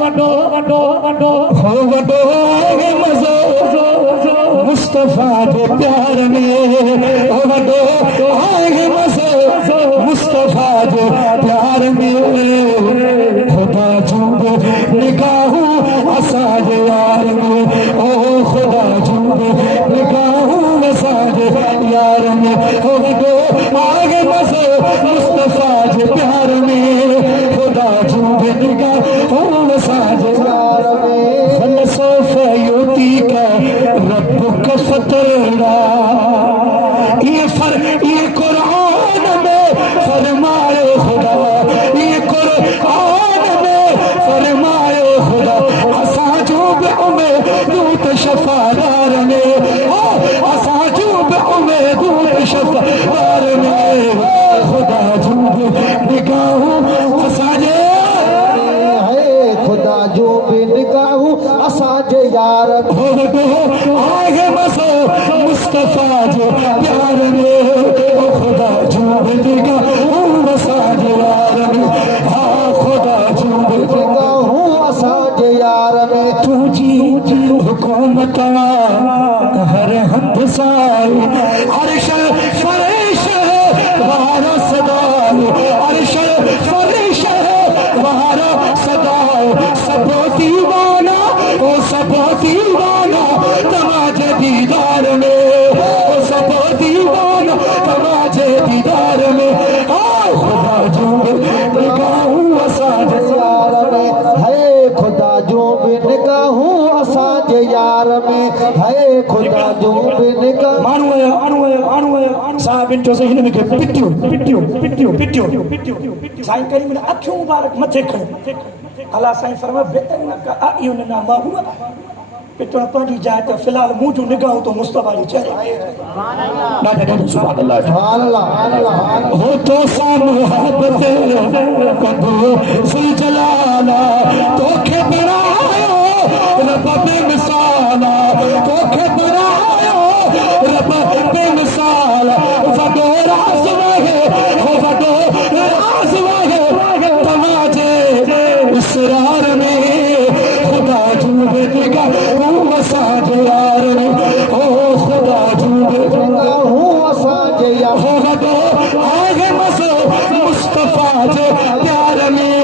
हो वडो मज़ो मुस्तफा जे प्यार में, हो वडो मज़ो मुस्तफा जे प्यार में। खुदा जूब निगाहूं असांजे यार में, ओ खुदा जूब निगाहूं असांजे यार में। हो वडो मज़ो मुस्तफा जे प्यार में, खुदा जूब निगाहूं असांजे यार में। फलसफ युती का रब्बुक फतरा, ये कुरान में फरमायो खुदा, ये कुरान में फरमायो खुदा। असां जो बि उम्मीदूं त शफ़ादार में, असां जो बि उम्मीदूं त शफ़ादार में। खुदा जो बि निगाहूं असांजे, खुदा जो बि निगाहूं असांजे यार में। हो वडो आहे मज़ो मुस्तफा जे प्यार में, ओ खुदा जो बि निगाहूं असांजे यार में। हा खुदा जो बि निगाहूं असांजे यार में। तुझी हुकूमत हर हंध सां, अर्श फरिश वारा सदाए, अर्श फरिश वारा सदाए। सबो दीवाना, ओ सबो दीवाना तमाजे दीदार में, ओ सबो दीवाना तमाजे दीदार में। खुदा जो निगाहूं असांजे यार में है, खुदा जो बि निगाहूं असांजे यार में है। खुदा जो बि निगाह माण्हू साहिब जो हिन में पिटियो साईं करीम ने अखियूं मुबारक मथे खणो। अल्लाह साईं फरमाए बेतन न का अयुनना माहुआ, पिटण पंहिंजी जाइ ते फ़िलहाल मुंह जूं निगाहूं तो मुस्तफा जी चेहरे। ॾाढा सुभान अल्लाह। हो तो सा मोहब्बत कदो सी जलाला, तोखे बनायो रब बेमिसाला, तोखे बनायो रब बेमिसाला। वडो राज़ वहे, हो वडो राज़ वहे तमाजे इसरार में। खुदा जो बि निगाहूं असांजे यार में, ओ खुदा जो बि निगाहूं असांजे यार में। हो वडो आहे मज़ो मुस्तफा जे प्यार में,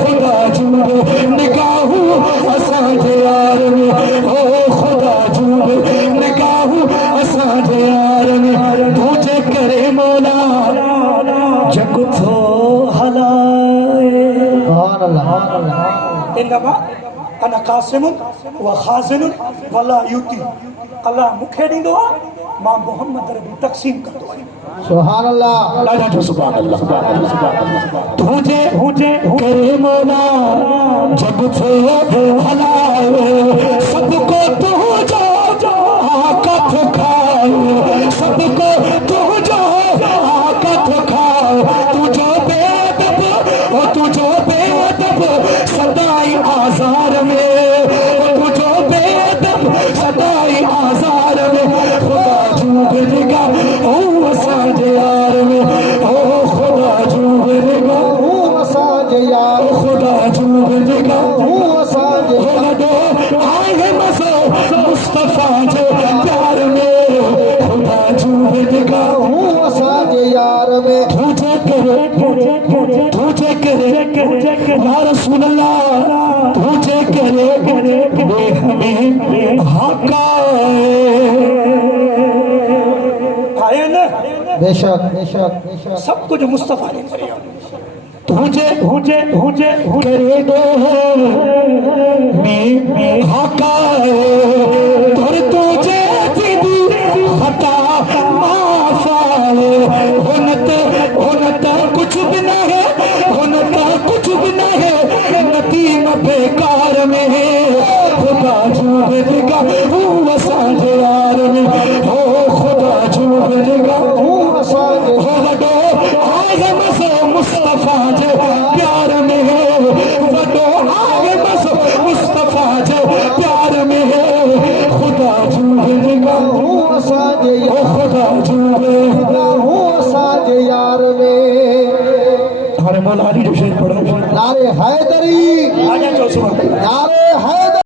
खुदा जो बि निगाहूं असांजे यार में, ओ खुदा जो बि निगाहूं असांजे यार में। तुझे करे मौला जग थो हलाए। सुभान अल्लाह। इनमा अना कासिमुन व खाज़िनुन वला युती। अल्लाह मूंखे ॾींदो आहे, मां मोहम्मद रबी तक़सीम कंदो आहियां। सुभान अल्लाह। ॾाढा जो सुभान अल्लाह। तुझे करे मौला जग थो हलाए, सबको तुझो आकत खाए, सबको तुझो आकत खाए। तुझो बेअदब, ओ तुझो बेअदब सदाई आज़ार में, ओ तुझो बेअदब सदाई आज़ार में। खुदा जो बि निगाहूं असांजे यार में, ओ खुदा जो बि निगाहूं असांजे यार, खुदा जो बि निगाहूं असांजे वडो आहे मज़ो मुस्तफा जे प्यार में। खुदा जो बि निगाहूं असांजे यार में। तुझे करे या रसूल अल्लाह, तुझे करे हमें हकाए। आया ना, बेशक बेशक बेशक सब कुछ मुस्तफा ने किया। तुझे करे में हकाए, और तुझे दीदी खता माफ़ाए। हुनत कुछ भी ना है, हुनत कुछ भी ना है नतीम बेकार में। खुदा जो बि निगाहूं असांजे यार में, हो खुदा जो बि निगाहूं असांजे। हो वडो आहे मज़ो मुस्तफा जे प्यार में, वडो आहे मज़ो मुस्तफा जे प्यार में। खुदा जो बि निगाहूं असांजे ओ खुदा जो बि निगाहूं असांजे यार में। हमारे मौला अली जो शेर पढ़ो। नारे हैदरी जो सुभाणे नारे